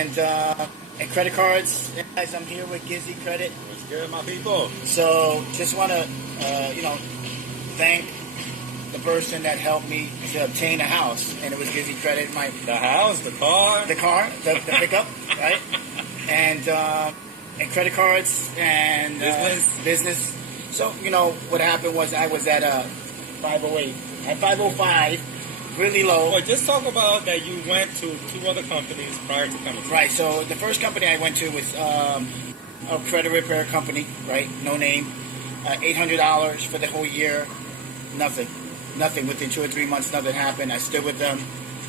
and credit cards. Guys, I'm here with GizzyCredit. What's good, my people? So just want to, thank the person that helped me to obtain a house, and it was GizzyCredit. The house, the car, the pickup, right? And credit cards and business. So what happened was I was at 508, at 505, really low. Well, just talk about that you went to 2 other companies prior to coming to Right. So the first company I went to was a credit repair company, right? No name. $800 for the whole year. Nothing. Within 2 or 3 months, nothing happened. I stood with them.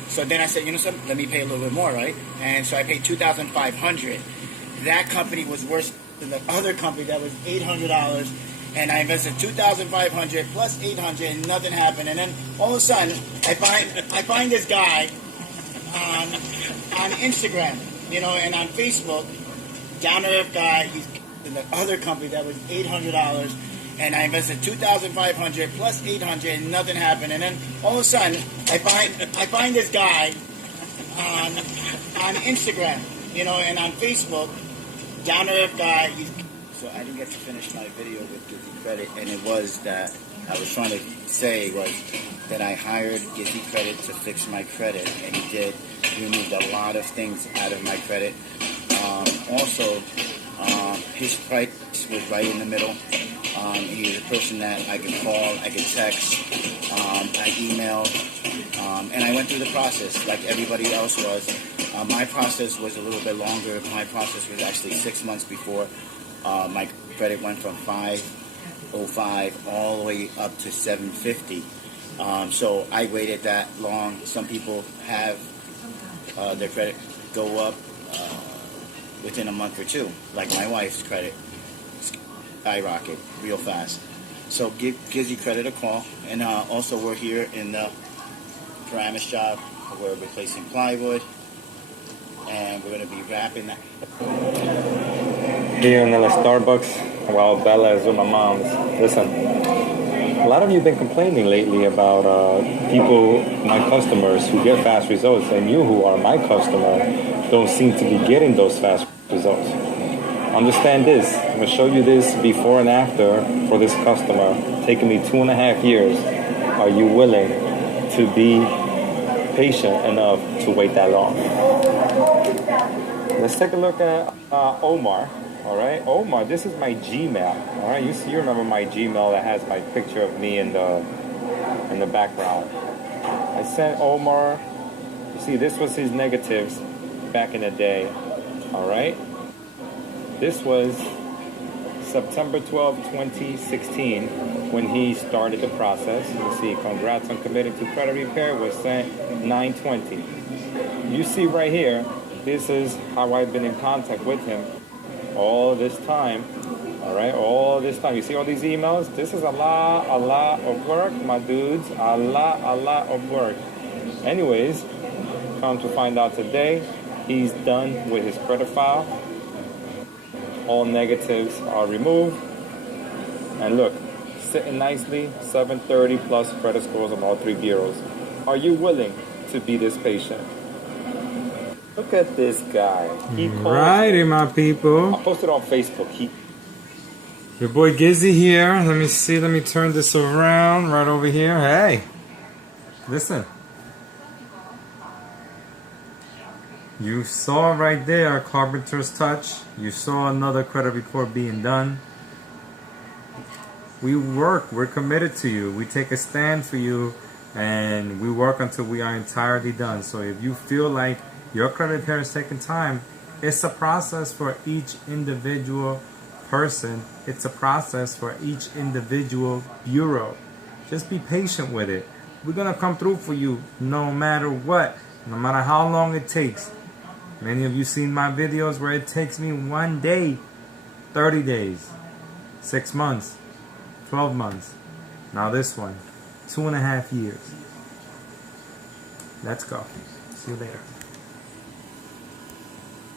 So then I said, something, let me pay a little bit more, right? And so I paid $2,500. That company was worse than the other company that was $800. And I invested $2,500 plus $800, and nothing happened. And then all of a sudden, I find this guy on Instagram, and on Facebook, down to earth guy. He's in the other company that was $800, and I invested $2,500 plus $800, and nothing happened. And then all of a sudden, I find this guy on Instagram, and on Facebook, down to earth guy. So I didn't get to finish my video with GizzyCredit, and it was that I was trying to say was that I hired GizzyCredit to fix my credit, and he did. He removed a lot of things out of my credit. Also, his price was right in the middle. He's a person that I can call, I can text, I emailed, and I went through the process like everybody else was. My process was a little bit longer. My process was actually 6 months before. My credit went from 505 all the way up to 750. So I waited that long. Some people have their credit go up within a month or two, like my wife's credit skyrocket real fast. So give GizzyCredit a call. And also we're here in the Paramus job. We're replacing plywood, and we're going to be wrapping that. Here in the Starbucks while Bella is with my mom's. Listen, a lot of you have been complaining lately about people, my customers, who get fast results, and you who are my customer don't seem to be getting those fast results. Understand this. I'm going to show you this before and after for this customer. Taking me 2.5 years. Are you willing to be patient enough to wait that long? Let's take a look at Omar. All right, Omar, this is my Gmail. All right, you remember my Gmail that has my picture of me in the background. I sent Omar. You see, this was his negatives back in the day. All right, this was September 12, 2016, when he started the process. You see, congrats on committing to credit repair was sent 9/20. You see right here, this is how I've been in contact with him all this time. All right, all this time. You see all these emails? This is a lot of work, my dudes. A lot of work. Anyways, come to find out today, he's done with his credit file. All negatives are removed. And look, sitting nicely, 730 plus credit scores on all 3 bureaus. Are you willing to be this patient? Look at this guy. He Righty, my people. I posted on Facebook. Your boy Gizzy here. Let me see. Let me turn this around right over here. Hey, listen. You saw right there, Carpenter's touch. You saw another credit report being done. We work. We're committed to you. We take a stand for you, and we work until we are entirely done. So if you feel like your credit repair is taking time, it's a process for each individual person. It's a process for each individual bureau. Just be patient with it. We're going to come through for you no matter what, no matter how long it takes. Many of you seen my videos where it takes me 1 day, 30 days, 6 months, 12 months. Now this one, 2.5 years. Let's go. See you later.